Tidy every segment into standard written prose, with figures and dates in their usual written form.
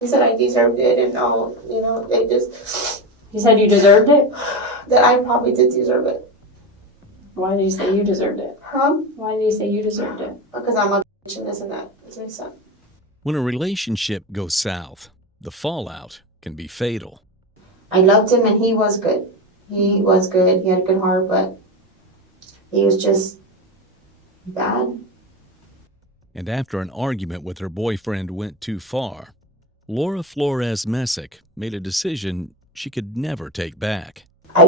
He said I deserved it, and all, they just. He said you deserved it? That I probably did deserve it. Why did he say you deserved it? Huh? Why did he say you deserved it? Because I'm a bitch and this and that. That's what he said. When a relationship goes south, the fallout can be fatal. I loved him, and he was good. He was good. He had a good heart, but he was just bad. And after an argument with her boyfriend went too far, Laura Flores-Messick made a decision she could never take back. I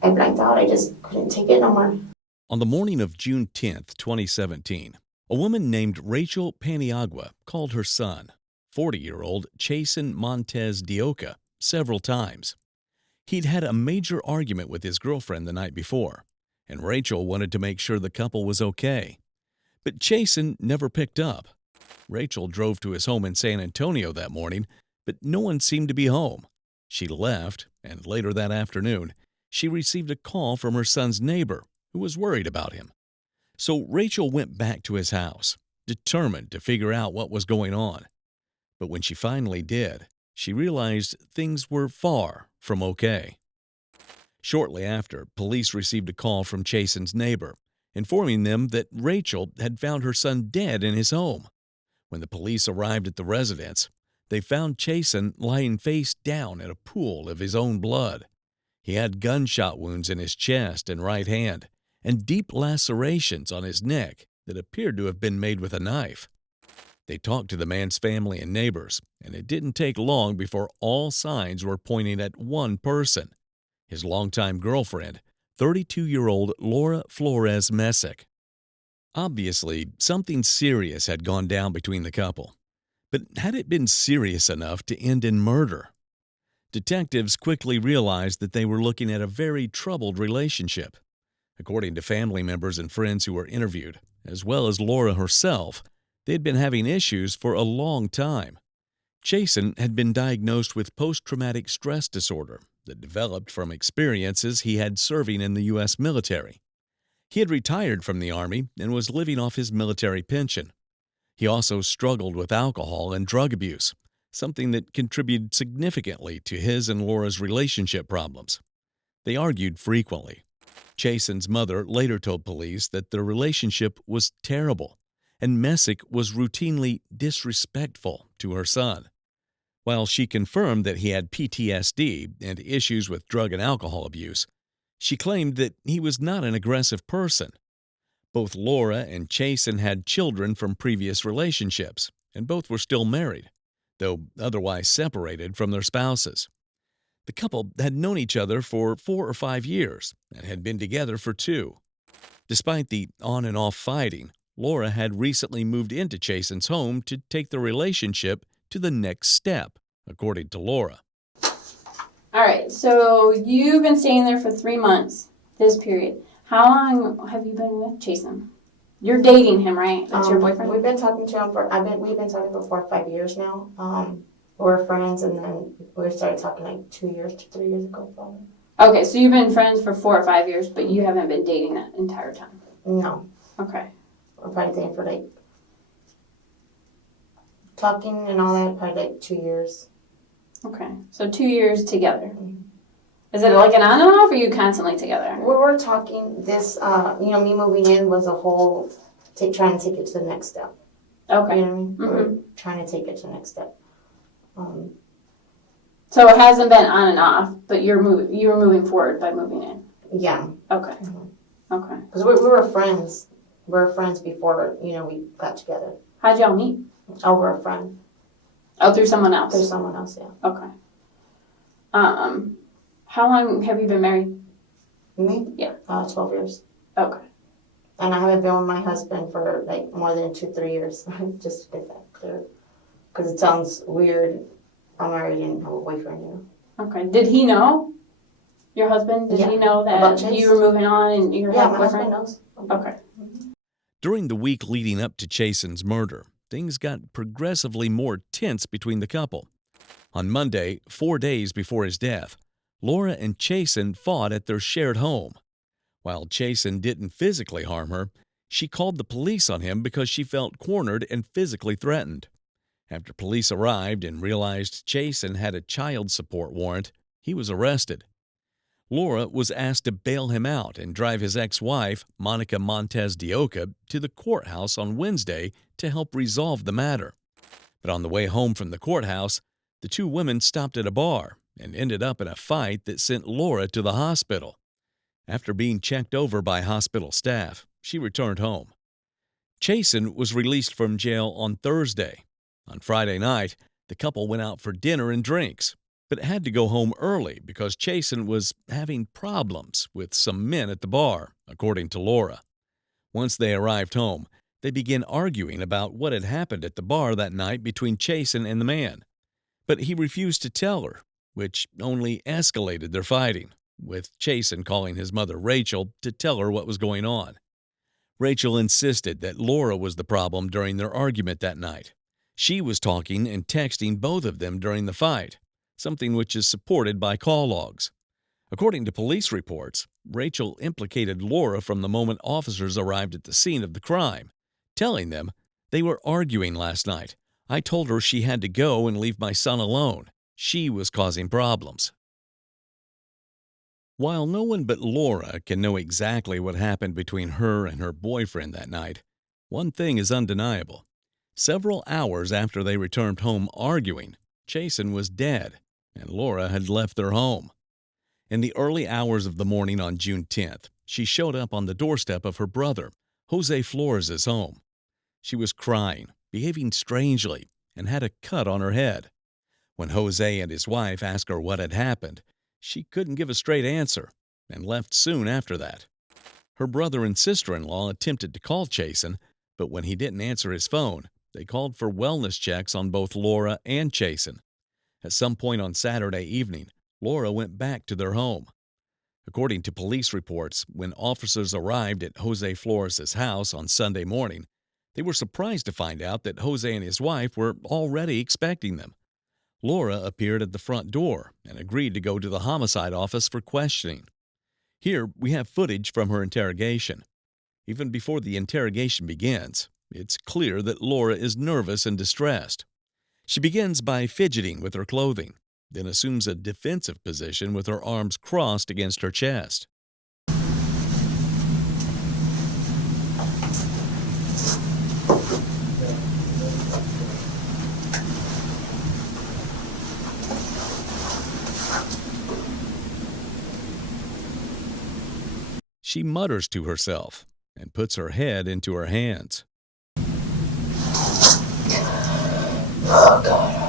blanked out. I just couldn't take it no more. On the morning of June 10th, 2017, a woman named Rachel Paniagua called her son, 40-year-old Chason Montez-DeOca, several times. He'd had a major argument with his girlfriend the night before, and Rachel wanted to make sure the couple was okay. But Chason never picked up. Rachel drove to his home in San Antonio that morning, but no one seemed to be home. She left, and later that afternoon, she received a call from her son's neighbor, who was worried about him. So Rachel went back to his house, determined to figure out what was going on. But when she finally did, she realized things were far from okay. Shortly after, police received a call from Chason's neighbor, informing them that Rachel had found her son dead in his home. When the police arrived at the residence, they found Chason lying face down in a pool of his own blood. He had gunshot wounds in his chest and right hand, and deep lacerations on his neck that appeared to have been made with a knife. They talked to the man's family and neighbors, and it didn't take long before all signs were pointing at one person: his longtime girlfriend, 32-year-old Laura Flores-Messick. Obviously, something serious had gone down between the couple. But had it been serious enough to end in murder? Detectives quickly realized that they were looking at a very troubled relationship. According to family members and friends who were interviewed, as well as Laura herself, they had been having issues for a long time. Chason had been diagnosed with post-traumatic stress disorder that developed from experiences he had serving in the U.S. military. He had retired from the Army and was living off his military pension. He also struggled with alcohol and drug abuse, something that contributed significantly to his and Laura's relationship problems. They argued frequently. Chason's mother later told police that their relationship was terrible, and Messick was routinely disrespectful to her son. While she confirmed that he had PTSD and issues with drug and alcohol abuse, she claimed that he was not an aggressive person. Both Laura and Chason had children from previous relationships, and both were still married, though otherwise separated from their spouses. The couple had known each other for 4 or 5 years and had been together for 2. Despite the on and off fighting, Laura had recently moved into Chason's home to take the relationship to the next step, according to Laura. All right, so you've been staying there for 3 months, this period. How long have you been with Chason? You're dating him, right? That's your boyfriend? We've been talking to him we've been talking for 4 or 5 years now. We're friends, and then we started talking like 2 years to 3 years ago, probably. Okay, so you've been friends for 4 or 5 years, but you haven't been dating that entire time? No. Okay. We're probably dating for like, talking and all that, probably like 2 years. Okay, so 2 years together. Is it like an on and off, or are you constantly together? We were talking this, me moving in was a whole, trying to take it to the next step. Okay. You know what I mean? We're trying to take it to the next step. So it hasn't been on and off, but you're moving forward by moving in. Yeah. Okay. Okay. Because we were friends. We were friends before, we got together. How'd y'all meet? Over a friend. Oh, through someone else? Through someone else, yeah. Okay. How long have you been married? Me? Yeah. 12 years. Okay. And I haven't been with my husband for like more than 2-3 years. Just to get that clear. Because it sounds weird. I'm married and have a boyfriend, Okay. Did he know? Your husband? Did he know that you were moving on and you had a boyfriend? Yeah, my husband knows. Okay. During the week leading up to Chason's murder, things got progressively more tense between the couple. On Monday, 4 days before his death, Laura and Chason fought at their shared home. While Chason didn't physically harm her, she called the police on him because she felt cornered and physically threatened. After police arrived and realized Chason had a child support warrant, he was arrested. Laura was asked to bail him out and drive his ex-wife, Monica Montez-DeOca, to the courthouse on Wednesday to help resolve the matter. But on the way home from the courthouse, the two women stopped at a bar and ended up in a fight that sent Laura to the hospital. After being checked over by hospital staff, she returned home. Chason was released from jail on Thursday. On Friday night, the couple went out for dinner and drinks, but had to go home early because Chason was having problems with some men at the bar, according to Laura. Once they arrived home, they began arguing about what had happened at the bar that night between Chason and the man. But he refused to tell her, which only escalated their fighting, with Chason calling his mother Rachel to tell her what was going on. Rachel insisted that Laura was the problem during their argument that night. She was talking and texting both of them during the fight, something which is supported by call logs. According to police reports, Rachel implicated Laura from the moment officers arrived at the scene of the crime, telling them, "They were arguing last night. I told her she had to go and leave my son alone. She was causing problems." While no one but Laura can know exactly what happened between her and her boyfriend that night, one thing is undeniable. Several hours after they returned home arguing, Chason was dead, and Laura had left their home. In the early hours of the morning on June 10th, she showed up on the doorstep of her brother, Jose Flores' home. She was crying, behaving strangely, and had a cut on her head. When Jose and his wife asked her what had happened, she couldn't give a straight answer and left soon after that. Her brother and sister-in-law attempted to call Chason, but when he didn't answer his phone, they called for wellness checks on both Laura and Chason. At some point on Saturday evening, Laura went back to their home. According to police reports, when officers arrived at Jose Flores' house on Sunday morning, they were surprised to find out that Jose and his wife were already expecting them. Laura appeared at the front door and agreed to go to the homicide office for questioning. Here we have footage from her interrogation. Even before the interrogation begins, it's clear that Laura is nervous and distressed. She begins by fidgeting with her clothing, then assumes a defensive position with her arms crossed against her chest. She mutters to herself and puts her head into her hands. Oh, God.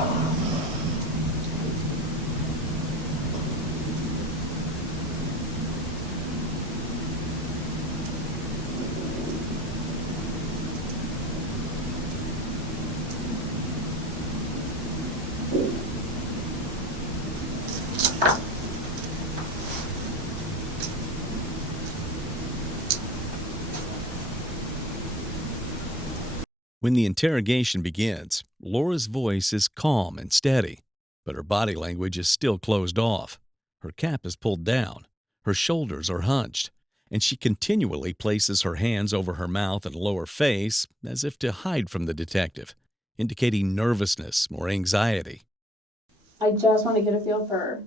When the interrogation begins, Laura's voice is calm and steady, but her body language is still closed off. Her cap is pulled down, her shoulders are hunched, and she continually places her hands over her mouth and lower face as if to hide from the detective, indicating nervousness or anxiety. I just want to get a feel for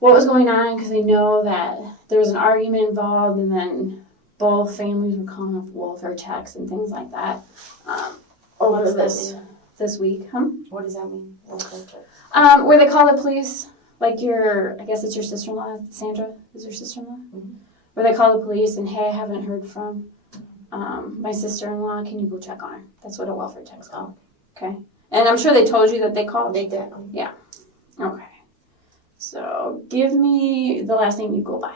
what was going on because I know that there was an argument involved and then both families were calling off welfare checks and things like that over this week. What does that mean? Where they call the police, like I guess it's your sister-in-law, Sandra is your sister-in-law? Mm-hmm. Where they call the police and, hey, I haven't heard from my sister-in-law, can you go check on her? That's what a welfare check's called. Okay? And I'm sure they told you that they called? They did. Yeah. Okay. So give me the last name you go by.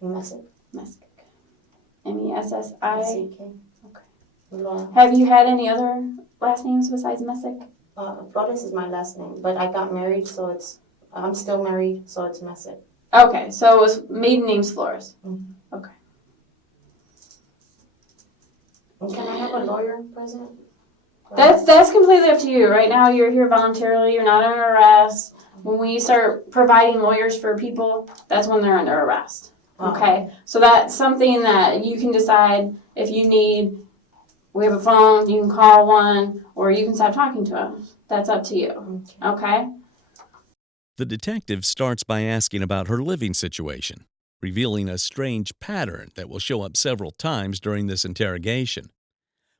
Messick. Messick. M-E-S-S-I? Okay. Have you had any other last names besides Messick? Flores is my last name, but I got married, so I'm still married, so it's Messick. Okay, so it was maiden name's Flores. Mm-hmm. Okay. And can I have a lawyer present? That's completely up to you. Right now, you're here voluntarily. You're not under arrest. When we start providing lawyers for people, that's when they're under arrest. Okay, so that's something that you can decide if you need We have a phone, you can call one, or you can stop talking to us. That's up to you, Okay. okay? The detective starts by asking about her living situation, revealing a strange pattern that will show up several times during this interrogation.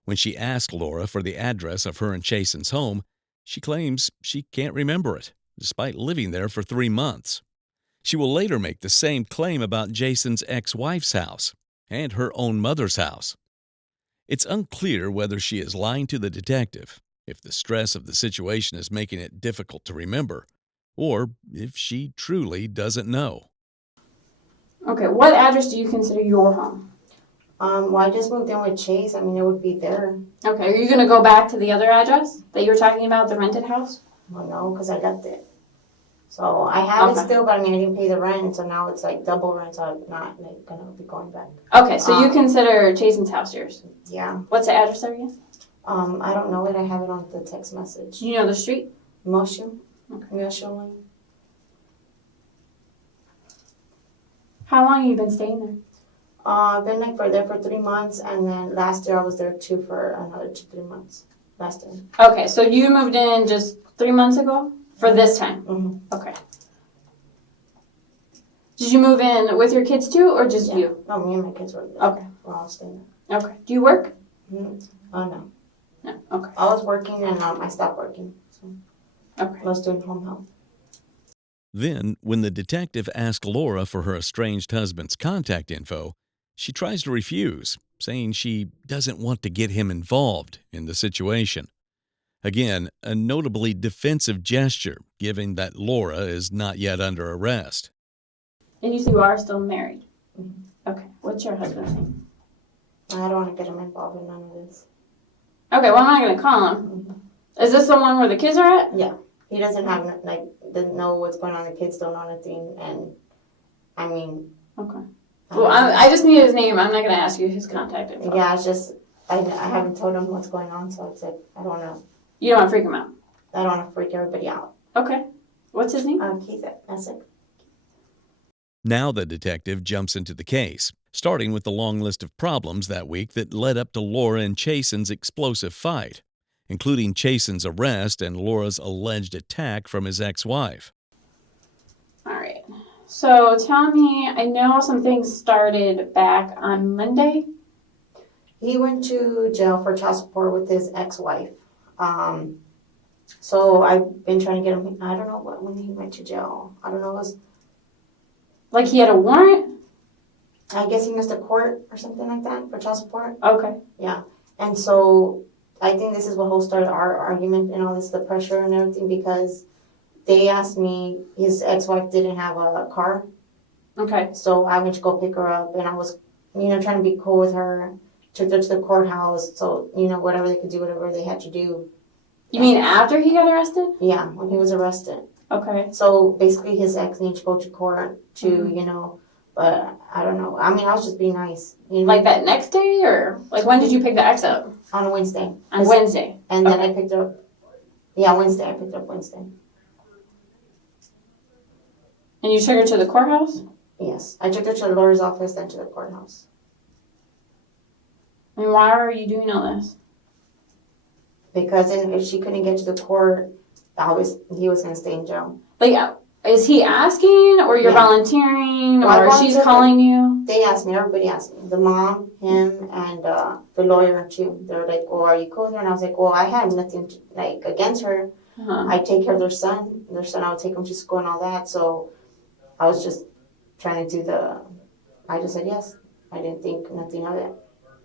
When she asks Laura for the address of her and Chason's home, she claims she can't remember it, despite living there for 3 months. She will later make the same claim about Jason's ex-wife's house and her own mother's house. It's unclear whether she is lying to the detective, if the stress of the situation is making it difficult to remember, or if she truly doesn't know. Okay, what address do you consider your home? Well, I just moved in with Chase. I mean, it would be there. Okay, are you going to go back to the other address that you were talking about, the rented house? Well, no, because I left it. So I have it Okay. still, but I mean, I didn't pay the rent, so now it's like double rent, so I'm not like gonna be going back. Okay, so you consider Jason's house yours. Yeah. What's the address there again? I don't know it. I have it on the text message. Do you know the street? Moshu. Okay. Moshu Lane. How long have you been staying there? I've been like there for 3 months, and then last year I was there too for another 3 months. Last year. Okay, so you moved in just 3 months ago for this time? Mm-hmm. Okay. Did you move in with your kids too, or just Yeah. you? No, me and my kids were there. Okay. We're all staying Okay. Do you work? there. Oh no. No. Okay. I was working and I stopped working. So Okay. I was doing home health. Then, when the detective asks Laura for her estranged husband's contact info, she tries to refuse, saying she doesn't want to get him involved in the situation. Again, a notably defensive gesture, given that Laura is not yet under arrest. And you say you are still married? Mhm. Okay. What's your husband's name? I don't want to get him involved in none of this. Okay, well, I'm not going to call him. Is this the one where the kids are at? Yeah. He doesn't have, like, doesn't know what's going on. The kids don't know anything. And, I mean. Okay. Well, I just need his name. I'm not going to ask you his contact info. Yeah, it's just, I haven't told him what's going on, so it's like, I don't know. You don't want to freak him out? I don't want to freak everybody out. Okay. What's his name? Keith Messick. Now the detective jumps into the case, starting with the long list of problems that week that led up to Laura and Chason's explosive fight, including Chason's arrest and Laura's alleged attack from his ex-wife. All right. So tell me, I know some things started back on Monday. He went to jail for child support with his ex-wife. So I've been trying to get him. I don't know when he went to jail. I don't know. It was, Like he had a warrant? I guess he missed a court or something like that for child support. Okay. Yeah. And so I think this is what whole started our argument and all this, the pressure and everything, because they asked me, his ex-wife didn't have a car. Okay. So I went to go pick her up, and I was, trying to be cool with her. Took her to the courthouse, so, whatever they could do, whatever they had to do. You mean after he got arrested? Yeah, when he was arrested. Okay. So basically his ex needs to go to court to, but I don't know. I mean, I was just being nice. Like that next day, or like when did you pick the ex up? On Wednesday. On Wednesday. And then I picked her up. Yeah, Wednesday. I picked her up Wednesday. And you took her to the courthouse? Yes. I took her to the lawyer's office, then to the courthouse. And why are you doing all this? Because then if she couldn't get to the court, he was going to stay in jail. Like, is he asking, or you're Yeah. volunteering, Well, I or she's volunteered. calling you? They asked me, everybody asked me. The mom, him, and the lawyer too. They were like, well, are you cool with her? And I was like, well, I had nothing against her. Uh-huh. I take care of their son. I would take him to school and all that. So I was just trying to do I just said yes. I didn't think nothing of it.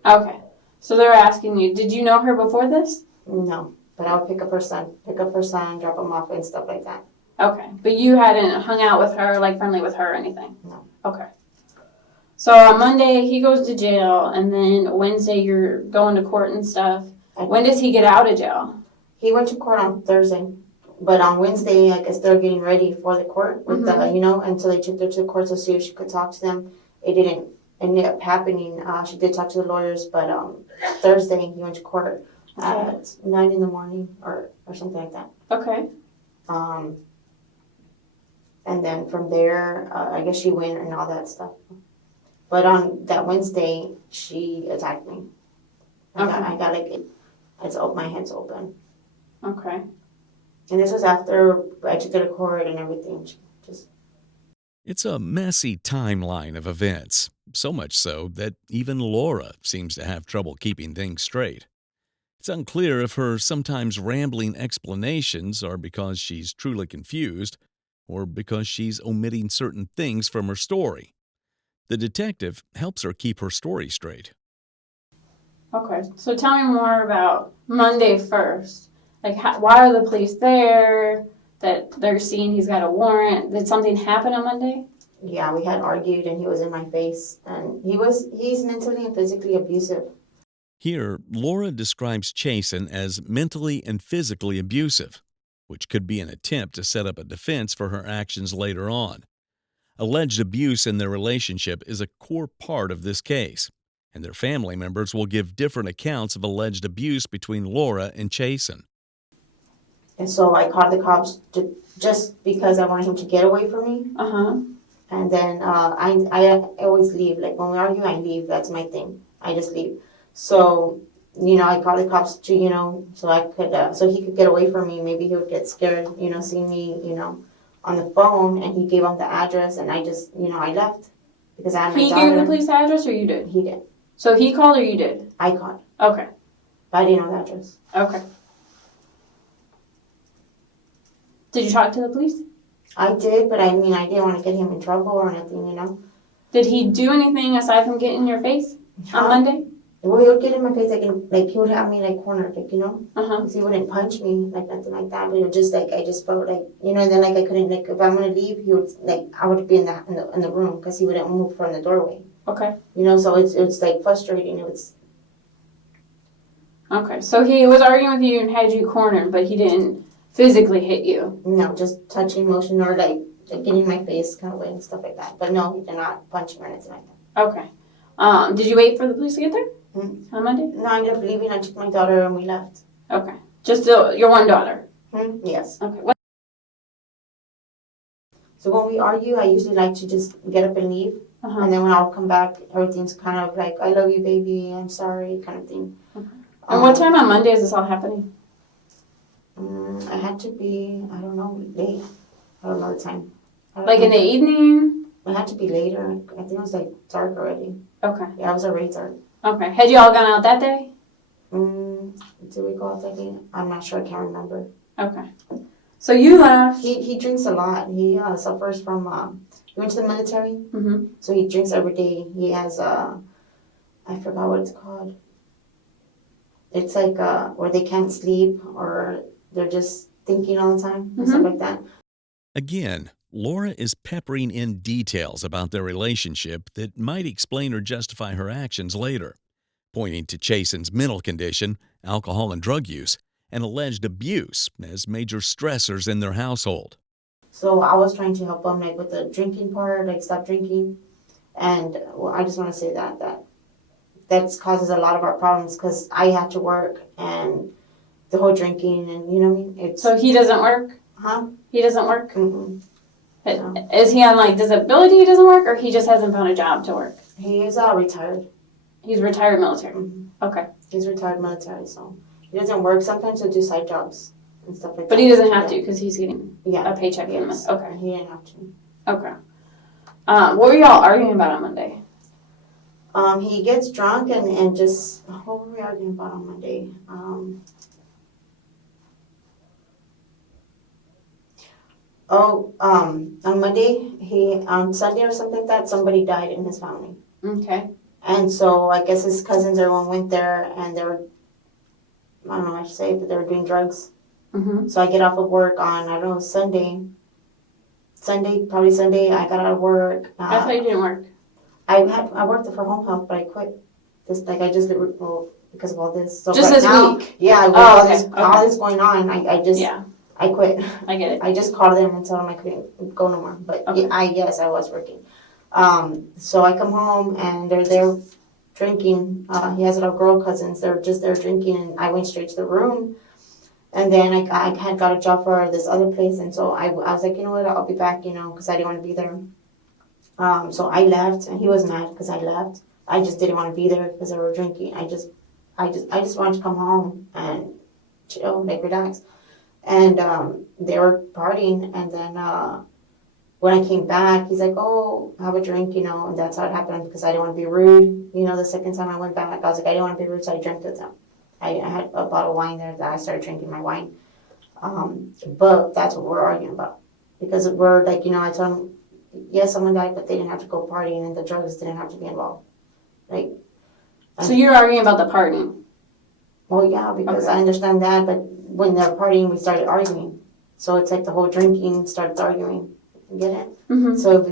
Okay. So they're asking you, did you know her before this? No, but I would pick up her son, drop him off and stuff like that. Okay. But you hadn't hung out with her, like friendly with her or anything? No. Okay. So on Monday, he goes to jail, and then Wednesday, you're going to court and stuff. When does he get out of jail? He went to court on Thursday, but on Wednesday, I guess they're getting ready for the court with and so they took her to the court to see if she could talk to them. It didn't end up happening. She did talk to the lawyers, but Thursday he went to court at 9 in the morning or something like that. Okay. And then from there, I guess she went and all that stuff. But on that Wednesday, she attacked me. I got like, my head's open. Okay. And this was after I took her to court and everything. Just It's a messy timeline of events, so much so that even Laura seems to have trouble keeping things straight. It's unclear if her sometimes rambling explanations are because she's truly confused or because she's omitting certain things from her story. The detective helps her keep her story straight. Okay. So tell me more about Monday 1st. Like, why are the police there? That they're seeing he's got a warrant. Did something happen on Monday? yeah, we had argued and he was in my face and he's mentally and physically abusive. Here, Laura describes Chason as mentally and physically abusive, which could be an attempt to set up a defense for her actions later on. Alleged abuse in their relationship is a core part of this case, and their family members will give different accounts of alleged abuse between Laura and Chason. And so I called the cops just because I wanted him to get away from me. Uh-huh. And then I always leave. Like when we argue, I leave. That's my thing. I just leave. So, I called the cops to, so I could, so he could get away from me. Maybe he would get scared, seeing me, on the phone. And he gave up the address, and I just, I left because I had my He daughter. gave the police the address, or you did? He did. So he called, or you did? I called. Okay. But I didn't know the address. Okay. Did you talk to the police? I did, but I didn't want to get him in trouble or anything. Did he do anything aside from getting in your face on Monday? Well, he would get in my face, he would have me, cornered, Uh-huh. 'cause he wouldn't punch me, nothing like that, but it was just, I just felt and then, I couldn't, if I'm gonna leave, he would, I would be in the room, because he wouldn't move from the doorway, Okay. so it's, frustrating, it was, Okay. So he was arguing with you and had you cornered, but he didn't physically hit you. just touching motion, or, getting in my face, kind of way, and stuff like that, but no, he did not punch me or anything like that. Okay. Did you wait for the police to get there on Monday? No, I ended up leaving, I took my daughter, and we left. Okay. Just your one daughter? Yes. Okay. So when we argue, I usually like to just get up and leave. Uh-huh. And then when I'll come back, everything's kind of like, I love you, baby, I'm sorry, kind of thing. Okay. And what time on Monday is this all happening? I had to be, I don't know, late. I don't know the time. Like in the evening? It had to be later. I think it was dark already. Okay. Yeah, it was already dark. Okay. Had you all gone out that day? Did we go out that day? I'm not sure, I can't remember. Okay. So you left. He drinks a lot. He suffers from, he went to the military. Mm-hmm. So he drinks every day. He has, I forgot what it's called. It's where they can't sleep or they're just thinking all the time and stuff like that. Again, Laura is peppering in details about their relationship that might explain or justify her actions later, pointing to Chason's mental condition, alcohol and drug use, and alleged abuse as major stressors in their household. So I was trying to help him with the drinking part, stop drinking. And I just want to say that causes a lot of our problems because I have to work and the whole drinking and you know what I mean? It's, So he doesn't work? huh? He doesn't work? Mm-mm. No. Is he on disability he doesn't work, or he just hasn't found a job to work? He is retired. He's retired military. Mm-hmm. Okay. He's retired military, so he doesn't work. Sometimes he'll do side jobs and stuff like that. But he doesn't have to because he's getting a paycheck from yes. this. Okay. He didn't have to. Okay. What were y'all arguing about on Monday? He gets drunk and just, what were we arguing about on Monday? On Monday, on Sunday or something like that, somebody died in his family. Okay. And so I guess his cousins, everyone went there and they were, I don't know what to say, but they were doing drugs. Mm-hmm. So I get off of work on, I don't know, Sunday, probably Sunday, I got out of work. I thought you didn't work. I worked for home health, but I quit. Because of all this. So Just right this now, week? Yeah, with all this going on, I quit. I get it. I just called them and told them I couldn't go no more. But Okay. I was working. So I come home and they're there drinking. He has little girl cousins. They're just there drinking, and I went straight to the room. And then I had got a job for this other place, and so I was like, you know what, I'll be back, because I didn't want to be there. So I left, and he was mad because I left. I just didn't want to be there because they were drinking. I just I just wanted to come home and chill, like relax. And they were partying, and then when I came back, he's like, "Oh, have a drink," and that's how it happened because I didn't want to be rude. The second time I went back, I was like, I didn't want to be rude, so I drank with them. I had a bottle of wine there that I started drinking my wine. But that's what we're arguing about because we're like, I told him, yes, someone died, but they didn't have to go partying, and the drugs didn't have to be involved. Like, So you're arguing about the partying? well, yeah, because Okay. I understand that, but when they're partying, we started arguing. So it's like the whole drinking starts arguing. You get it? Mm-hmm. So if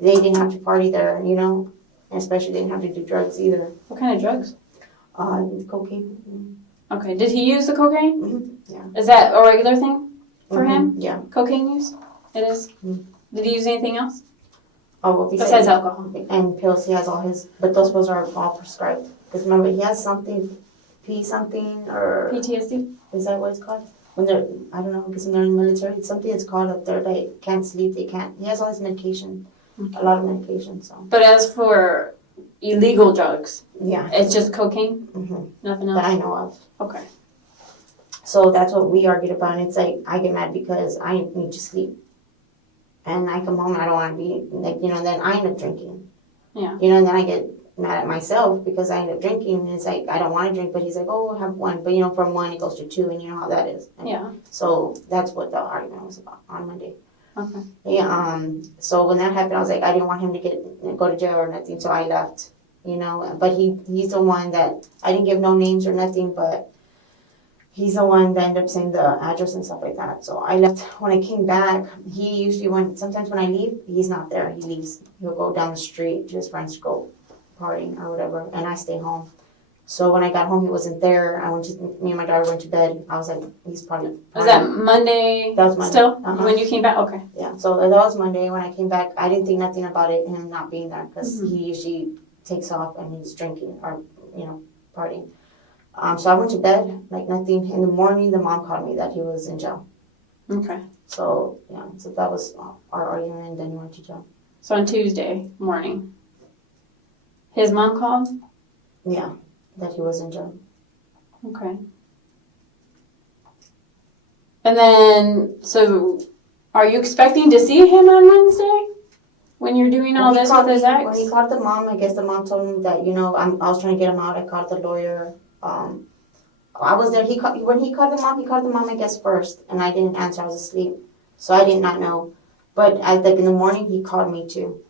they didn't have to party there, and especially they didn't have to do drugs either. What kind of drugs? Cocaine. Okay. Did he use the cocaine? Mm-hmm. Yeah. Is that a regular thing for him? Yeah. Cocaine use? It is? Mm. Did he use anything else? Oh, well, Besides alcohol? and pills, he has all his, but those pills are all prescribed. Because remember, he has something, something, or PTSD? is that what it's called? When they're, I don't know, because when they're in the military, it's something it's called up there. They can't sleep, he has all his medication, a lot of medication, so. But as for illegal drugs, Yeah. it's just cocaine? Mm-hmm. Nothing That else? I know of. Okay. So that's what we argued about, and it's like, I get mad because I need to sleep. And I come home and I don't want to be, like, then I end up drinking. Yeah. And then I get mad at myself because I end up drinking, and it's like, I don't want to drink, but he's like, oh, have one. But, from one, it goes to two, and you know how that is. And Yeah. so that's what the argument was about on Monday. Okay. Yeah, so when that happened, I was like, I didn't want him to go to jail or nothing, so I left, But he's the one that, I didn't give no names or nothing, but he's the one that ended up saying the address and stuff like that. So I left. When I came back, he usually sometimes when I leave, he's not there. He leaves. He'll go down the street to his friends to go partying or whatever, and I stay home. So when I got home, he wasn't there. Me and my daughter went to bed. I was like, he's probably. Was that Monday? That was Monday. Still? Uh-huh. When you came back? Okay. Yeah, so that was Monday. When I came back, I didn't think nothing about him not being there because Mm-hmm. he usually takes off and he's drinking or, partying. So I went to bed like nothing. In the morning, the mom called me that he was in jail. Okay. So, yeah, so that was our argument, and then he went to jail. So on Tuesday morning, his mom called? Yeah, that he was in jail. Okay. And then, so are you expecting to see him on Wednesday? When you're doing all this with his ex? When he called the mom, I guess the mom told him that, I was trying to get him out. I called the lawyer. I was there. When he called the mom, I guess, first, and I didn't answer. I was asleep. So I did not know. But in the morning, he called me too.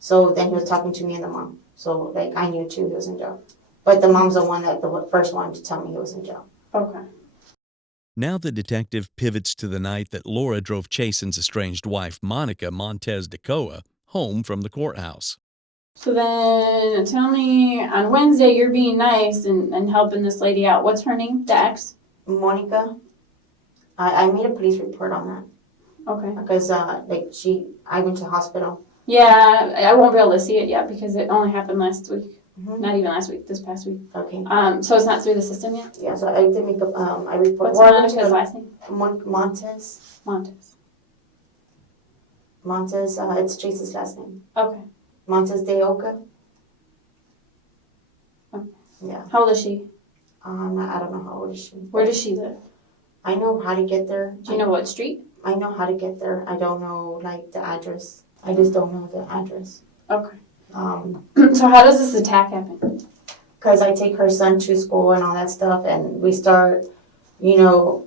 So then he was talking to me and the mom. So, I knew too he was in jail. But the mom's the first one to tell me he was in jail. Okay. Now the detective pivots to the night that Laura drove Chason's estranged wife, Monica Montez-DeOca, home from the courthouse. So then, tell me, on Wednesday, you're being nice and helping this lady out. What's her name? The ex? Monica, I made a police report on that. Okay. Because, I went to the hospital. Yeah, I won't be able to see it yet because it only happened last week. Mm-hmm. Not even last week, this past week. Okay. So it's not through the system yet? Yeah, so I did make I report. What's Monica's last name? Montez. Montez. It's Chase's last name. Okay. Montez-DeOca. Okay. Yeah. How old is she? I don't know how old is she. Where does she live? I know how to get there. Do you know what street? I know how to get there. I don't know, the address. I just don't know the address. Okay. So how does this attack happen? Because I take her son to school and all that stuff, and we start, the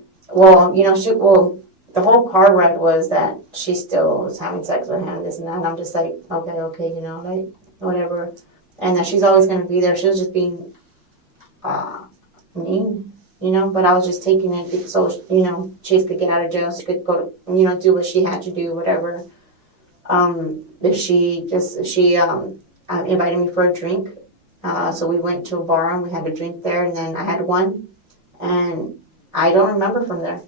whole car ride was that she still was having sex with him, this and that, and I'm just like, okay, whatever. And that she's always going to be there. She was just being mean, but I was just taking it so, Chase could get out of jail, so she could go to, do what she had to do, whatever. But she invited me for a drink. So we went to a bar and we had a drink there, and then I had one, and I don't remember from there.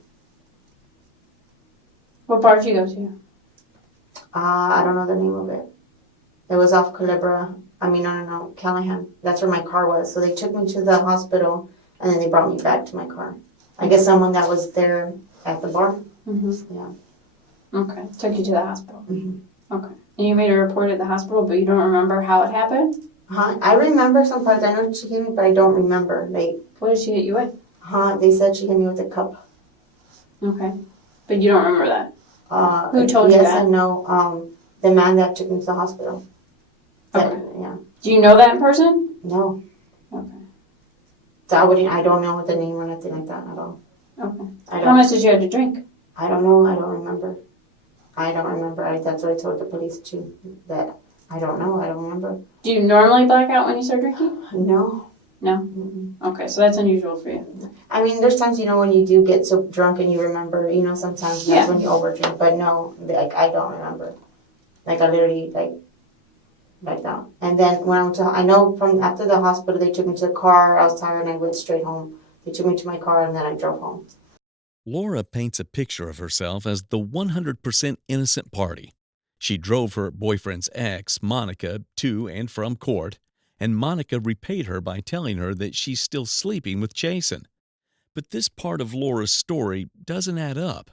What bar did you go to? I don't know the name of it. It was off Callahan. That's where my car was. So they took me to the hospital, and then they brought me back to my car. I guess someone that was there at the bar. Mm-hmm. Yeah. Okay. Took you to the hospital. Mm-hmm. Okay. And you made a report at the hospital, but you don't remember how it happened? I remember some parts. I know she hit me, but I don't remember. Like, What did she hit you with? they said she hit me with a cup. Okay. But you don't remember that? Who told you yes that? and no. The man that took me to the hospital. Okay. Yeah. Do you know that in person? No. Okay. So I don't know the name or nothing like that at all. Okay. I don't. How much did you have to drink? I don't know. I don't remember. That's what I told the police too. That I don't know. I don't remember. Do you normally black out when you start drinking? No. No? Mm-mm. Okay, so that's unusual for you. I mean, there's times, when you do get so drunk and you remember, sometimes that's when you overdrink. But no, like, I don't remember. Like, I literally, like that. And then when I know from after the hospital, they took me to the car. I was tired and I went straight home. They took me to my car and then I drove home. Laura paints a picture of herself as the 100% innocent party. She drove her boyfriend's ex, Monica, to and from court, and Monica repaid her by telling her that she's still sleeping with Chason. But this part of Laura's story doesn't add up.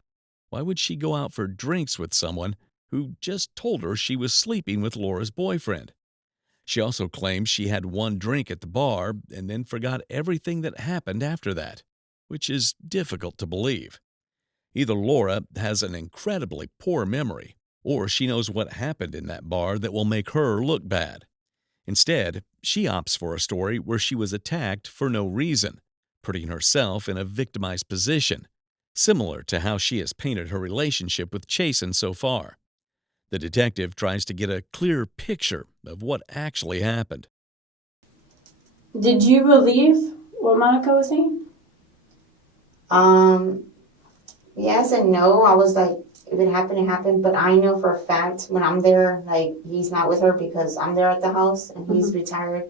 Why would she go out for drinks with someone who just told her she was sleeping with Laura's boyfriend? She also claims she had one drink at the bar and then forgot everything that happened after that, which is difficult to believe. Either Laura has an incredibly poor memory, or she knows what happened in that bar that will make her look bad. Instead, she opts for a story where she was attacked for no reason, putting herself in a victimized position, similar to how she has painted her relationship with Chason so far. The detective tries to get a clear picture of what actually happened. Did you believe what Monica was saying? Yes and no. I was like, if it happened, it happened. But I know for a fact when I'm there, like, he's not with her because I'm there at the house and he's retired.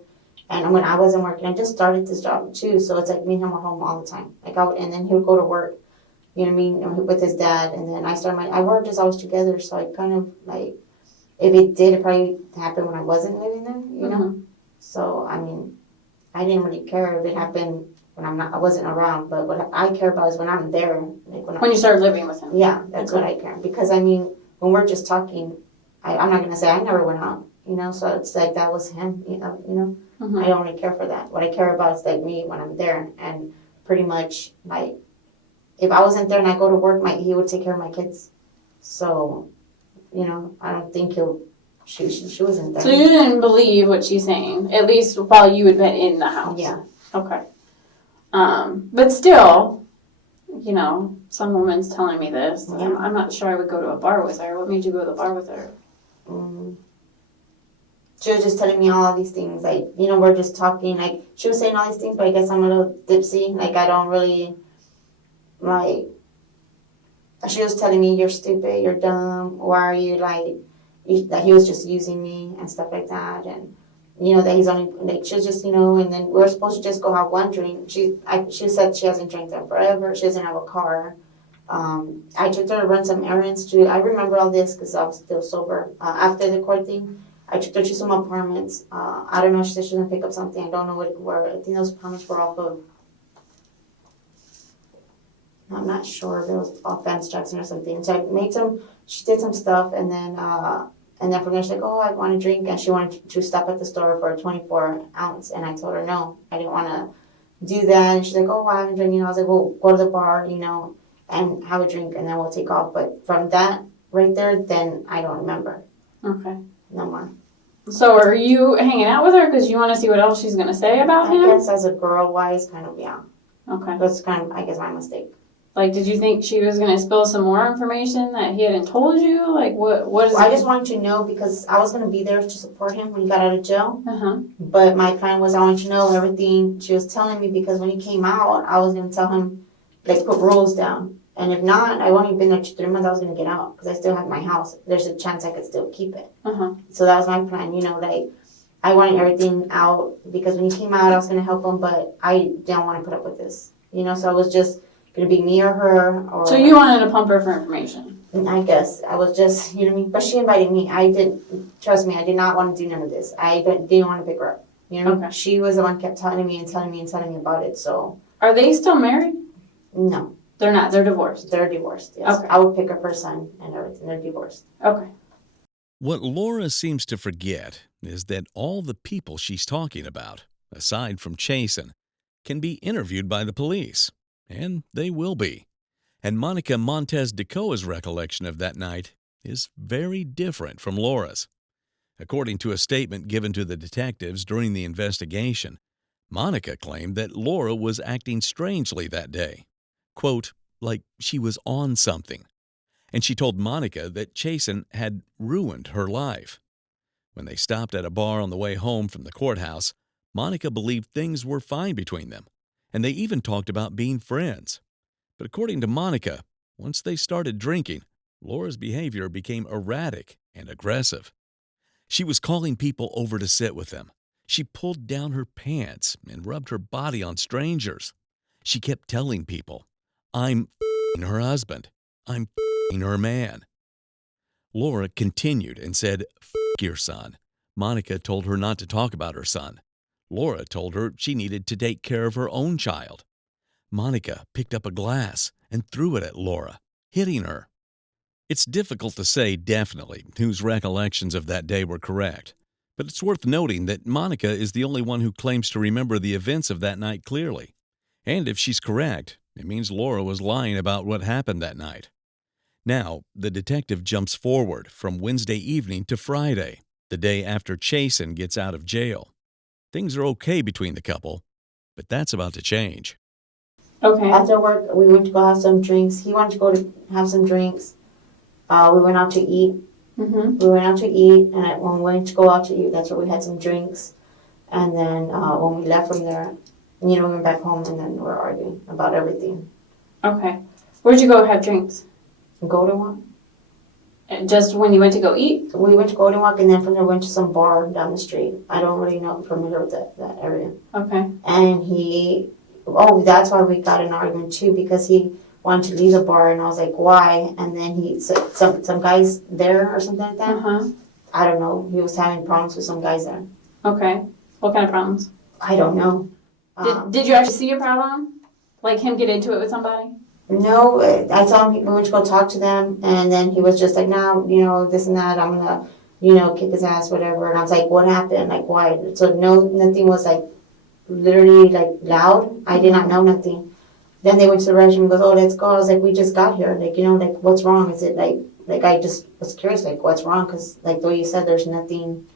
And when I wasn't working, I just started this job too. So it's like me and him were home all the time. And then he would go to work, you know what I mean, with his dad. And then I worked as always together. So I kind of like, if it did, it probably happened when I wasn't living there, you know? So, I mean, I didn't really care if it happened when I wasn't around. But what I care about is when I'm there. Like when you started living with him? Yeah, that's what I care. Because, I mean, when we're just talking, I'm not going to say I never went out, so it's like that was him, I don't really care for that. What I care about is like me when I'm there. And pretty much, like, if I wasn't there and I go to work, he would take care of my kids. So, I don't think she wasn't there. So you didn't believe what she's saying, at least while you had been in the house? Yeah. Okay. But still, some woman's telling me this. Yeah. I'm not sure I would go to a bar with her. What made you go to the bar with her? She was just telling me all these things, like, we're just talking, like, she was saying all these things, but I guess I'm a little dipsy, like, I don't really, like, she was telling me, you're stupid, you're dumb, why are you, like, that he was just using me, and stuff like that, and, that he's only, like, she was just, and then we were supposed to just go have one drink. She said she hasn't drank there forever, she doesn't have a car. I took her to run some errands too. I remember all this because I was still sober. After the court thing, I took her to some apartments. I don't know, she said she was going to pick up something. I don't know what it were. I think those apartments were off of, I'm not sure if it was off Vance Jackson or something. So she did some stuff, and then from there she's like, oh, I want a drink, and she wanted to stop at the store for a 24 ounce, and I told her no, I didn't want to do that. And she's like, oh, I haven't drinking. I was like, well, go to the bar, and have a drink, and then we'll take off. But from that right there, then I don't remember. Okay. No more. So are you hanging out with her because you want to see what else she's going to say about him? I guess as a girl-wise, kind of, yeah. Okay. That's kind of, I guess, my mistake. Like, did you think she was going to spill some more information that he hadn't told you? Like, what is I just wanted to know because I was going to be there to support him when he got out of jail. Uh-huh. But my plan was I wanted to know everything she was telling me because when he came out, I was going to tell him, like, put rules down. And if not, I've only been there 3 months, I was going to get out because I still have my house. There's a chance I could still keep it. Uh-huh. So that was my plan, like, I wanted everything out because when he came out, I was going to help him, but I didn't want to put up with this, so it was just going to be me or her. Or so you wanted to pump her for information? I guess. I was just, but she invited me. Trust me, I did not want to do none of this. I didn't want to pick her up. Okay. She was the one who kept telling me about it, so. Are they still married? No. They're not. They're divorced. They're divorced, yes. Okay. I would pick up her son and everything. They're divorced. Okay. What Laura seems to forget is that all the people she's talking about, aside from Chason, can be interviewed by the police. And they will be. And Monica Montez-DeOca's recollection of that night is very different from Laura's. According to a statement given to the detectives during the investigation, Monica claimed that Laura was acting strangely that day. Quote, like she was on something. And she told Monica that Chason had ruined her life. When they stopped at a bar on the way home from the courthouse, Monica believed things were fine between them, and they even talked about being friends. But according to Monica, once they started drinking, Laura's behavior became erratic and aggressive. She was calling people over to sit with them. She pulled down her pants and rubbed her body on strangers. She kept telling people, I'm f***ing her husband. I'm f***ing her man. Laura continued and said, F*** your son. Monica told her not to talk about her son. Laura told her she needed to take care of her own child. Monica picked up a glass and threw it at Laura, hitting her. It's difficult to say definitely whose recollections of that day were correct, but it's worth noting that Monica is the only one who claims to remember the events of that night clearly. And if she's correct, it means Laura was lying about what happened that night. Now, the detective jumps forward from Wednesday evening to Friday, the day after Chason gets out of jail. Things are okay between the couple, but that's about to change. Okay. After work, we went to go have some drinks. He wanted to go to have some drinks. We went out to eat. Mm-hmm. We went out to eat, and when we went to go out to eat, that's where we had some drinks. And then when we left from there, we went back home, and then we were arguing about everything. Okay. Where'd you go have drinks? Golden Walk. Just when you went to go eat? We went to Golden Walk, and then from there went to some bar down the street. I don't really know, familiar with that area. Okay. And that's why we got in an argument too, because he wanted to leave the bar, and I was like, why? And then he said some guys there or something like that. Uh-huh. I don't know. He was having problems with some guys there. Okay. What kind of problems? I don't know. Did you actually see a problem? Like him get into it with somebody? No, I told him we went to go talk to them, and then he was just like, no, this and that, I'm gonna, kick his ass, whatever. And I was like, what happened? Like, why? So nothing was like literally like loud. I did not know nothing. Then they went to the restroom and goes, oh, let's go. I was like, we just got here. Like, what's wrong? Is it like I just was curious, like, what's wrong? Because like the way you said, there's nothing,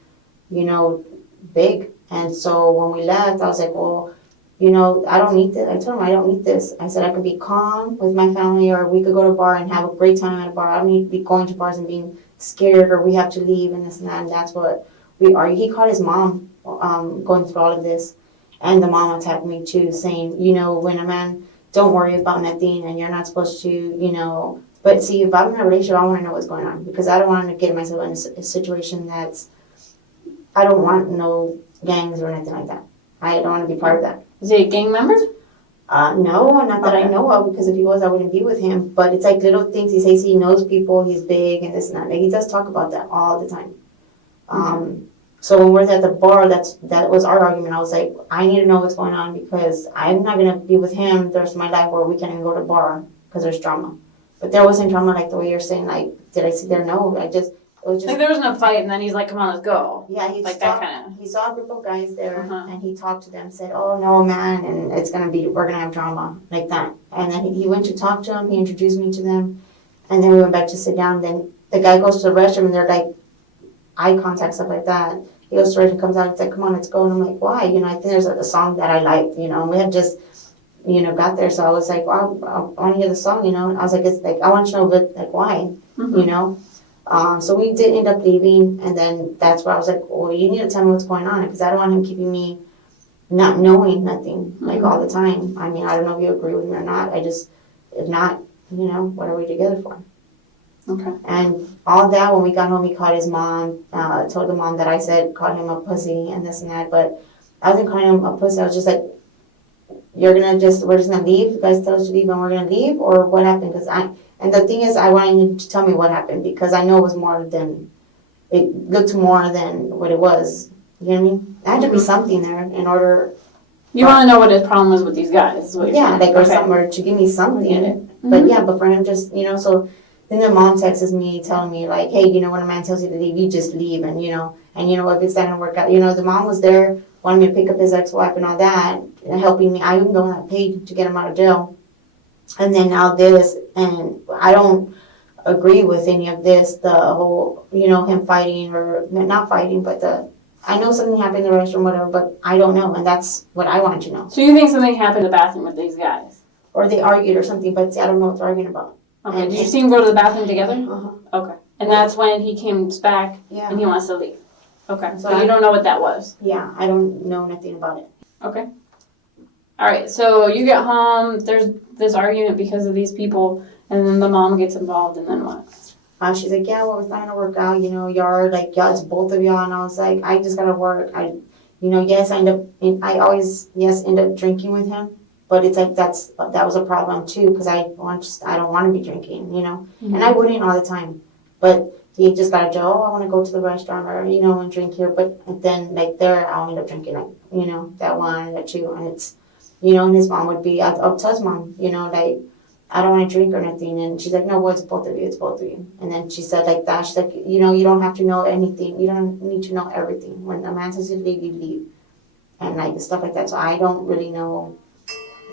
big. And so when we left, I was like, well, I don't need this. I told him I don't need this. I said I could be calm with my family, or we could go to a bar and have a great time at a bar. I don't need to be going to bars and being scared, or we have to leave and this and that. And that's what we are. He caught his mom going through all of this. And the mom attacked me too, saying, when a man, don't worry about nothing, and you're not supposed to, But see, if I'm in a relationship, I want to know what's going on, because I don't want to get myself in a situation I don't want no gangs or anything like that. I don't want to be part of that. Is he a gang member? No, not that I know of, because if he was, I wouldn't be with him. But it's like little things. He says he knows people, he's big, and this and that. Like, he does talk about that all the time. So when we're at the bar, that was our argument. I was like, I need to know what's going on, because I'm not going to be with him the rest of my life where we can't even go to a bar because there's drama. But there wasn't drama like the way you're saying. Like, did I sit there? No, it was just Like there was no fight, and then he's like, come on, let's go. Yeah, he saw a group of guys there, Uh-huh. and he talked to them, said, oh, no, man, and we're going to have drama, like that. And then he went to talk to them, he introduced me to them, and then we went back to sit down. Then the guy goes to the restroom, and they're like, eye contact, stuff like that. He goes to the restroom, comes out, it's like, come on, let's go. And I'm like, why? I think there's a song that I like, and we had just, got there. So I was like, well, I want to hear the song, and I was like, it's like, I want to know, but like, why, So we did end up leaving, and then that's where I was like, well, you need to tell me what's going on, because I don't want him keeping me not knowing nothing, like, all the time. I mean, I don't know if you agree with me or not. If not, what are we together for? Okay. And all that, when we got home, he called his mom, told the mom that I called him a pussy and this and that, but I wasn't calling him a pussy. I was just like, we're just gonna leave? You guys tell us to leave and we're gonna leave? Or what happened? And the thing is, I wanted you to tell me what happened, because I know it was it looked more than what it was. You know what I mean? There had to be something there in order. You want to know what his problem was with these guys? Is what you're saying. Or somewhere to give me something. I get it. But yeah, but for him just, so Then the mom texts me telling me like, hey, when a man tells you to leave, you just leave, and if it's not gonna work out, the mom was there, wanted me to pick up his ex-wife and all that, and helping me. I'm the one that paid to get him out of jail, and then now this, and I don't agree with any of this. The whole, him fighting or not fighting, but I know something happened in the restroom, whatever, but I don't know, and that's what I wanted to know. So you think something happened in the bathroom with these guys? Or they argued or something, but see, I don't know what they're arguing about. Okay, did you see him go to the bathroom together? Uh-huh. Okay, and that's when he came back Yeah. and he wants to leave. Okay, So so you don't know what that was? Yeah, I don't know nothing about it. Okay. All right, so you get home, there's this argument because of these people, and then the mom gets involved, and then what? She's like, yeah, well, it's not gonna work out, y'all like, yeah, it's both of y'all, and I was like, I just gotta work. Yes, I always end up drinking with him, but it's like that was a problem too, because I don't want to be drinking, Mm-hmm. and I wouldn't all the time, but he just got a job. I want to go to the restaurant or and drink here, but then like there I'll end up drinking like that one, that two, and it's and his mom would be, I'll tell his mom, like, I don't want to drink or nothing. And she's like, no, well, it's both of you. It's both of you. And then she said like that. She's like, you don't have to know anything. You don't need to know everything. When a man says you leave, you leave. And like stuff like that. So I don't really know.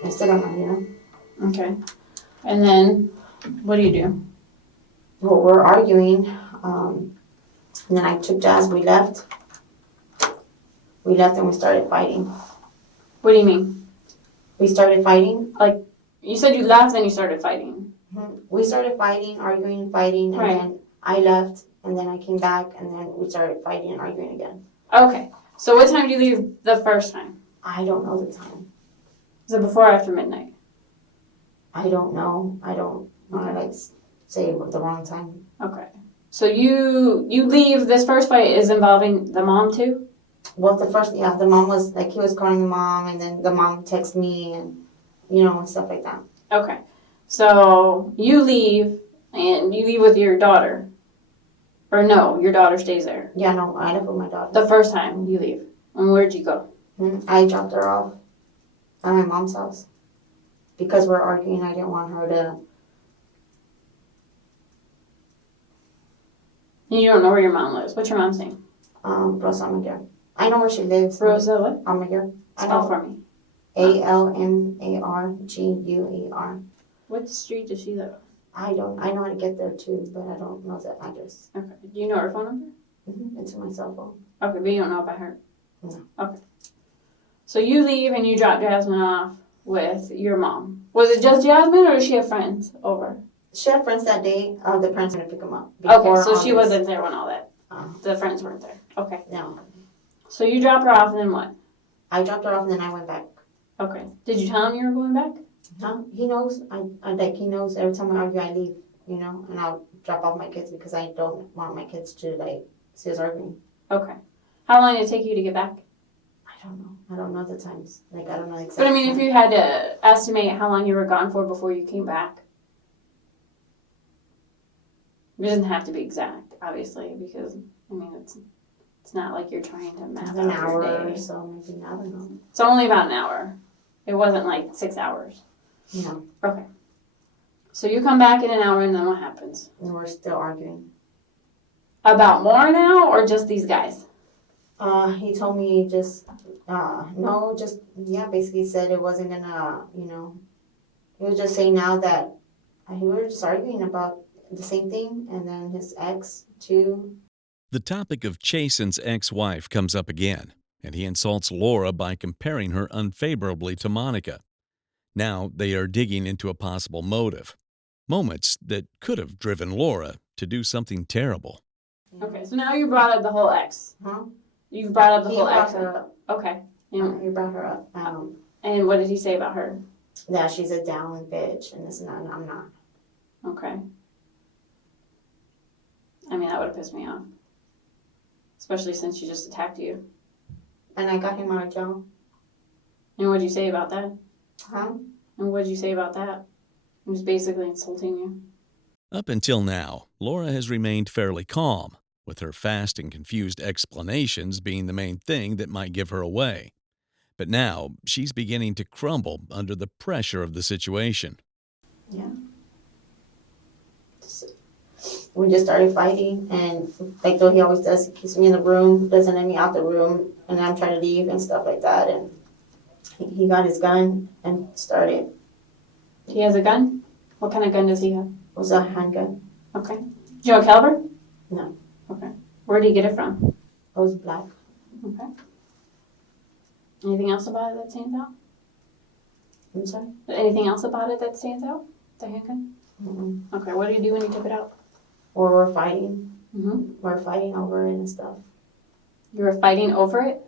I still don't know, Okay. And then, what do you do? Well, we're arguing. And then I took Jazz. We left. We left and we started fighting. What do you mean? We started fighting. Like, you said you left, then you started fighting. We started fighting, arguing, fighting, and Right. then I left, and then I came back, and then we started fighting and arguing again. Okay. So what time did you leave the first time? I don't know the time. Was it before or after midnight? I don't know. I don't want to like say the wrong time. Okay. So you leave, this first fight is involving the mom too? Well, the mom was like, he was calling the mom, and then the mom texted me, and and stuff like that. Okay. So you leave, and you leave with your daughter. Or no, your daughter stays there. Yeah, no, I left with my daughter. The first time you leave. And where'd you go? I dropped her off at my mom's house because we're arguing. I didn't want her to. You don't know where your mom lives. What's your mom's name? Rosa Almaguer. I know where she lives. Rosa what? Almaguer. I Spell know. for me. Almaguer. What street does she live I know how to get there too, but I don't know the address. on? Okay. Do you know her phone number? It's in my cell phone. Okay, but you don't know about her? No. Okay. So you leave and you drop Jasmine off with your mom. Was it just Jasmine or did she have friends over? She had friends that day. The parents went to pick them up. Okay, so she wasn't there when all that. Uh, The friends weren't there. Okay. No. So you drop her off and then what? I dropped her off and then I went back. Okay. Did you tell him you were going back? He knows. He knows every time I argue, I leave. And I'll drop off my kids because I don't want my kids to see us arguing. Okay. How long did it take you to get back? I don't know. I don't know the times. I don't know the exact. But I mean, if time. you had to estimate how long you were gone for before you came back. It doesn't have to be exact, obviously, because I mean it's not like you're trying to map an out hour your day. or so, maybe. I don't know. It's only about an hour. It wasn't like 6 hours. No, Okay. So you come back in an hour and then what happens? and we're still arguing. About more now or just these guys? He told me no, basically said it wasn't gonna, he was just saying now that we were just arguing about the same thing, and then his ex too. The topic of Chason's ex-wife comes up again, and he insults Laura by comparing her unfavorably to Monica. Now they are digging into a possible motive. Moments that could have driven Laura to do something terrible. Okay, so now you brought up the whole ex. Huh? You've brought up the He whole brought ex. her up. Okay. And, He brought her up. and what did he say about her? That she's a down bitch, and this and that, and I'm not. Okay. I mean, that would have pissed me off. Especially since she just attacked you. And I got him out of jail. And what'd you say about that? Huh? And what'd you say about that? He was basically insulting you. Up until now, Laura has remained fairly calm, with her fast and confused explanations being the main thing that might give her away. But now, she's beginning to crumble under the pressure of the situation. Yeah. we just started fighting, and like though he always does, he keeps me in the room, doesn't let me out the room, and I'm trying to leave and stuff like that. And he got his gun and started. He has a gun? What kind of gun does he have? It was a handgun. Okay. Do you know what caliber? No. Okay. Where did he get it from? It was black. Okay. Anything else about it that stands out? I'm sorry? Anything else about it that stands out? The handgun? Mm-mm. Okay. What did you do when you took it out? Or we're fighting. Mm-hmm. We're fighting over it and stuff. You were fighting over it?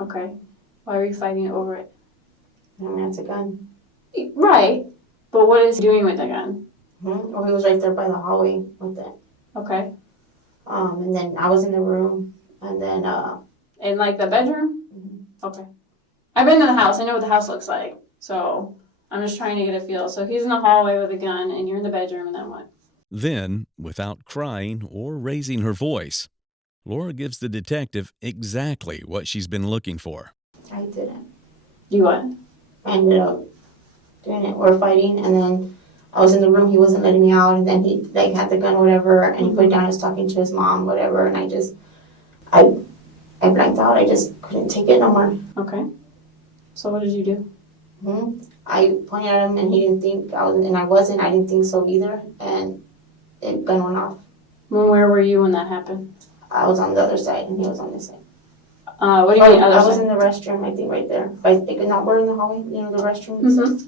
Okay. Why were you fighting over it? I mean, that's a gun. Right. But what is he doing with the gun? Mm-hmm. Or he was right there by the hallway with it. Okay. And then I was in the room, and then In like the bedroom? Mhm. Okay. I've been to the house. I know what the house looks like. So I'm just trying to get a feel. So he's in the hallway with a gun and you're in the bedroom, and then what? Then, without crying or raising her voice, Laura gives the detective exactly what she's been looking for. I didn't. You what? I ended up doing it. We're fighting, and then I was in the room. He wasn't letting me out, and then he like had the gun, or whatever, and he put it down. He was talking to his mom, whatever, and I blanked out. I just couldn't take it no more. Okay. So what did you do? I pointed at him, and he didn't think I was, and I wasn't. I didn't think so either, and the gun went off. Where were you when that happened? I was on the other side, and he was on this side. What do you mean other I was side? in the restroom, I think, right there. But not we're in the hallway, you know, the restroom. Mm-hmm.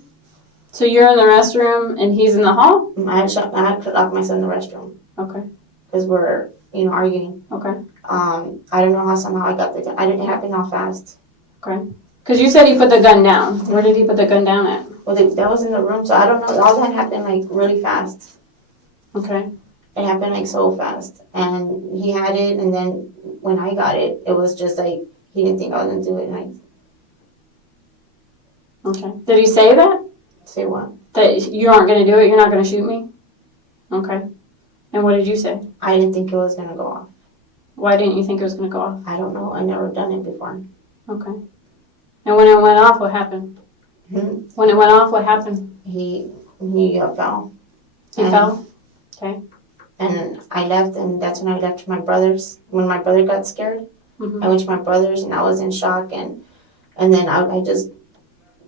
So you're in the restroom and he's in the hall? I had to lock myself in the restroom Okay. because we're, arguing. Okay. I don't know how somehow I got the gun. I didn't happen how fast. Okay. Because you said he put the gun down. Where did he put the gun down at? Well, that was in the room, so I don't know. All that happened like really fast. Okay. It happened like so fast, and he had it, and then when I got it, it was just like he didn't think I was gonna do it, and Okay. Did he say that? I say what? That you aren't going to do it? You're not going to shoot me? Okay. And what did you say? I didn't think it was gonna go off. Why didn't you think it was going to go off? I don't know. I never done it before. Okay. And when it went off, what happened? When it went off, what happened? He fell. He fell? Okay. And I left, and that's when I left to my brother's. When my brother got scared, Mm-hmm. I went to my brother's, and I was in shock, and then I just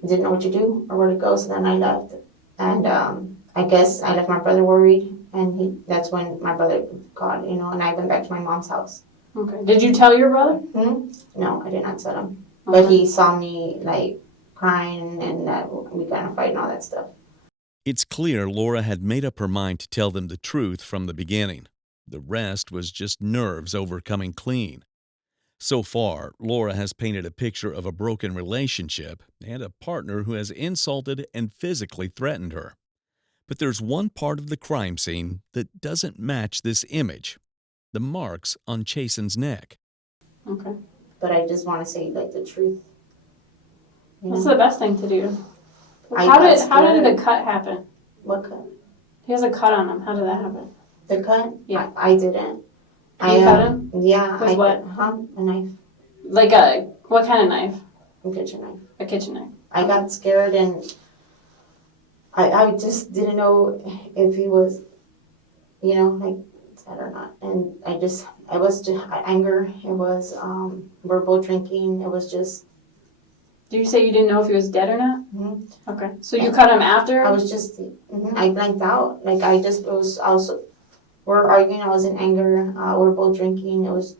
didn't know what to do or where to go, so then I left. And I guess I left my brother worried, and that's when my brother called, and I went back to my mom's house. Okay. Did you tell your brother? No, I did not tell him. Okay. But he saw me, like, crying, and that we got in a fight and all that stuff. It's clear Laura had made up her mind to tell them the truth from the beginning. The rest was just nerves overcoming clean. So far, Laura has painted a picture of a broken relationship and a partner who has insulted and physically threatened her. But there's one part of the crime scene that doesn't match this image: the marks on Chason's neck. Okay. But I just want to say, like, the truth. That's the best thing to do. I How got did scared. the cut happen? What cut? He has a cut on him. How did that happen? The cut? Yeah. I didn't. You cut him? Yeah. With what? A knife. Like what kind of knife? A kitchen knife. A kitchen knife. I got scared, and I just didn't know if he was, like, dead or not. And I was just anger. It was verbal drinking. It was just. Did you say you didn't know if he was dead or not? Mhm. Okay. So you cut him after? I was just. I blanked out. Like, we're arguing. I was in anger. We're both drinking. It was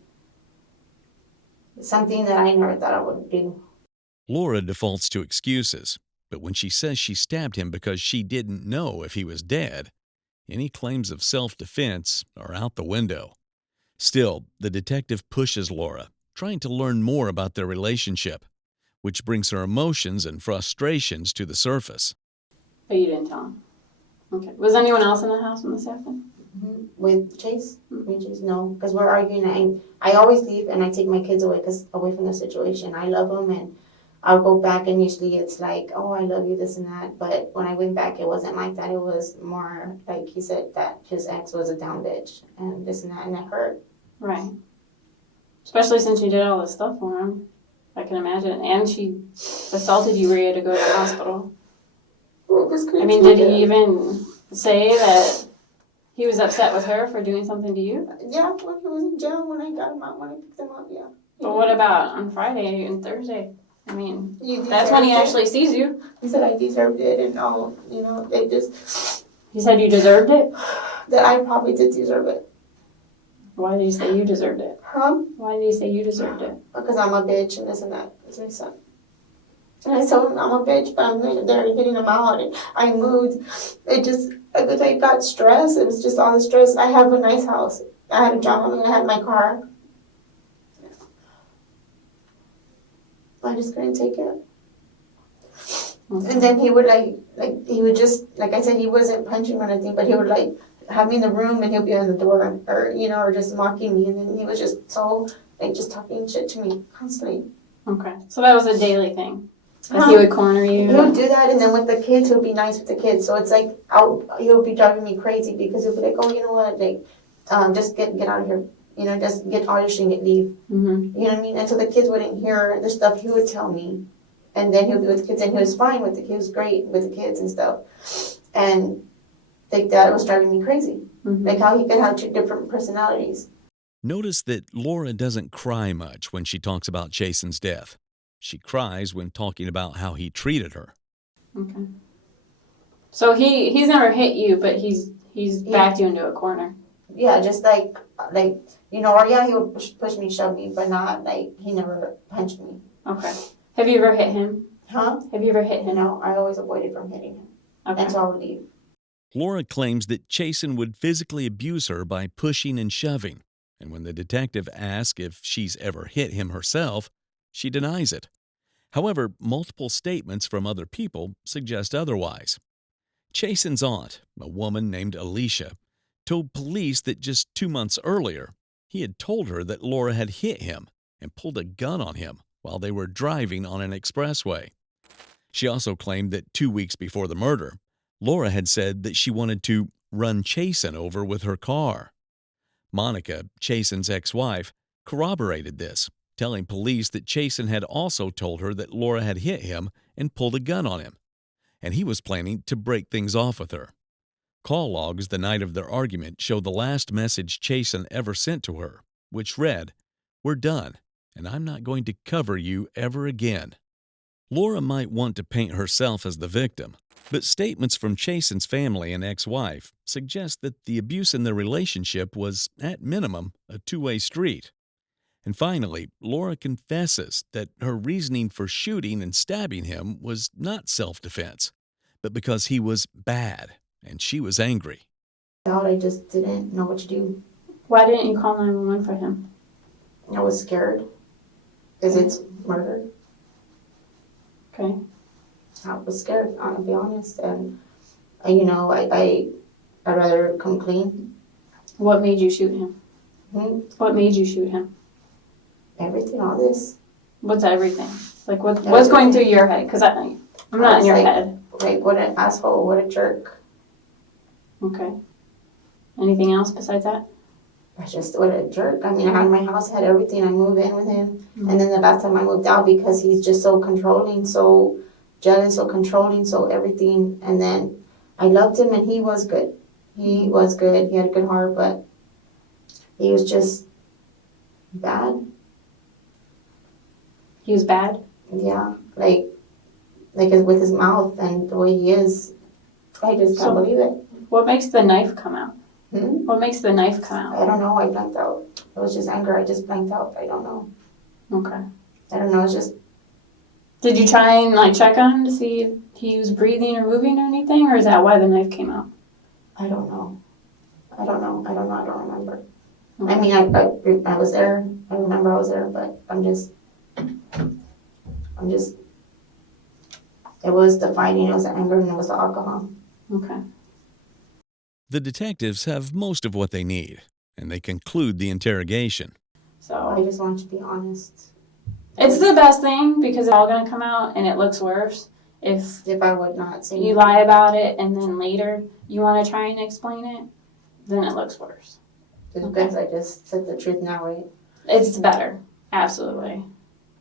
something that I never thought I would do. Laura defaults to excuses, but when she says she stabbed him because she didn't know if he was dead, any claims of self-defense are out the window. Still, the detective pushes Laura, trying to learn more about their relationship, which brings her emotions and frustrations to the surface. But you didn't tell him. Okay. Was anyone else in the house when this happened? With Chase? With Chase, no, because we're arguing. I always leave, and I take my kids away from the situation. I love them, and I'll go back, and usually it's like, oh, I love you, this and that. But when I went back, it wasn't like that. It was more like he said that his ex was a down bitch and this and that, and it hurt. Right. Especially since you did all this stuff for him. I can imagine. And she assaulted you where you had to go to the hospital. Well, it was I mean, did he even say that He was upset with her for doing something to you? Yeah, when he was in jail, when I got him out, when I picked him up, yeah. But what about on Friday and Thursday? I mean, You that's when he deserved it. actually sees you. He said I deserved it, and all, you know, they just, He said you deserved it? that I probably did deserve it. Why did he say you deserved it? Huh? Why did he say you deserved it? Because I'm a bitch and this and that. That's what he said. And I told him I'm a bitch, but I'm there getting him out, and I moved. It just, because I got stressed. It was just all the stress. I have a nice house. I had a job, and I had my car. I just couldn't take it. Okay. And then he would he would just, like I said, he wasn't punching or anything, but he would like have me in the room and he'll be on the door, or, you know, or just mocking me. And then he was just so, like, just talking shit to me constantly. Okay. So that was a daily thing. Like he would corner you? He would do that, and then with the kids, he'll be nice with the kids. So it's like, he'll be driving me crazy because he'll be like, oh, you know what, like, just get out of here. You know, just get all your shit and get leave. Mm-hmm. You know what I mean? And so the kids wouldn't hear the stuff he would tell me. And then he'll be with the kids, and he was fine with the kids. He was great with the kids and stuff. And like that was driving me crazy. Mm-hmm. Like how he could have two different personalities. Notice that Laura doesn't cry much when she talks about Chason's death. She cries when talking about how he treated her. Okay. So he's never hit you, but he's backed you into a corner. Yeah, just like you know, or yeah, he would push me, shove me, but not like he never punched me. Okay. Have you ever hit him? Huh? Have you ever hit him? No, I always avoided from hitting him. Okay. And so I would leave. Laura claims that Chason would physically abuse her by pushing and shoving, and when the detective asks if she's ever hit him herself, she denies it. However, multiple statements from other people suggest otherwise. Chason's aunt, a woman named Alicia, told police that just 2 months earlier, he had told her that Laura had hit him and pulled a gun on him while they were driving on an expressway. She also claimed that 2 weeks before the murder, Laura had said that she wanted to run Chason over with her car. Monica, Chason's ex-wife, corroborated this, telling police that Chason had also told her that Laura had hit him and pulled a gun on him, and he was planning to break things off with her. Call logs the night of their argument show the last message Chason ever sent to her, which read, "We're done, and I'm not going to cover you ever again." Laura might want to paint herself as the victim, but statements from Chason's family and ex-wife suggest that the abuse in their relationship was, at minimum, a two-way street. And finally, Laura confesses that her reasoning for shooting and stabbing him was not self-defense, but because he was bad and she was angry. I just didn't know what to do. Why didn't you call 911 for him? I was scared because it's murder. Okay. I was scared, I'll be honest. And, you know, I'd rather come clean. What made you shoot him? What made you shoot him? Everything, all this. What's everything? Like, what's going through your head? Because I'm not in your head. Like, what an asshole, what a jerk. Okay. Anything else besides that? That's just what a jerk. I mean, I had my house, had everything. I moved in with him. And then the last time I moved out because he's just so controlling, so jealous, so controlling, so everything. And then I loved him and he was good. He was good. He had a good heart, but he was just bad. He was bad? Yeah, like with his mouth and the way he is. I just can't believe it. What makes the knife come out? Hmm? What makes the knife come out? I don't know. I blanked out. It was just anger. I just blanked out. I don't know. Okay. I don't know. It's just. Did you try and like check on him to see if he was breathing or moving or anything, or is that why the knife came out? I don't know. I don't remember. Okay. I mean, I was there. I remember I was there, but I'm just. It was the fighting. It was the anger, and it was the alcohol. Okay. The detectives have most of what they need, and they conclude the interrogation. So I just want you to be honest. it's the best thing because it's all going to come out and it looks worse if I would not say you lie about it and then later you want to try and explain it, then it looks worse. Just because I just said the truth now, right? It's better. Absolutely.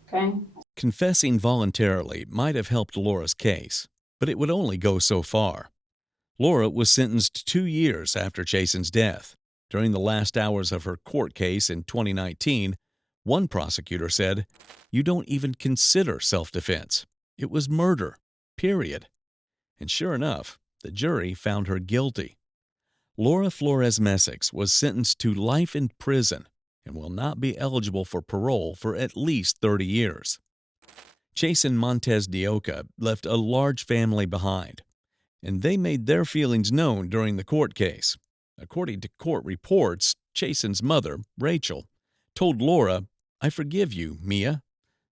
Okay? Confessing voluntarily might have helped Laura's case, but it would only go so far. Laura was sentenced 2 years after Chason's death. During the last hours of her court case in 2019, one prosecutor said, "You don't even consider self-defense. It was murder, period." And sure enough, the jury found her guilty. Laura Flores-Messick was sentenced to life in prison and will not be eligible for parole for at least 30 years. Chason Montez-DeOca left a large family behind, and they made their feelings known during the court case. According to court reports, Chason's mother, Rachel, told Laura, "I forgive you, Mia.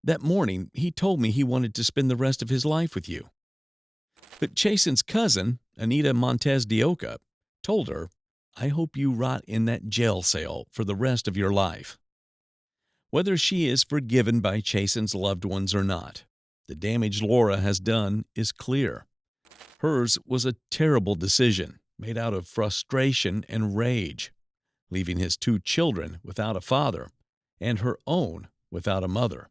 That morning, he told me he wanted to spend the rest of his life with you." But Chason's cousin, Anita Montez-DeOca, told her, "I hope you rot in that jail cell for the rest of your life." Whether she is forgiven by Chason's loved ones or not, the damage Laura has done is clear. Hers was a terrible decision made out of frustration and rage, leaving his 2 children without a father and her own without a mother.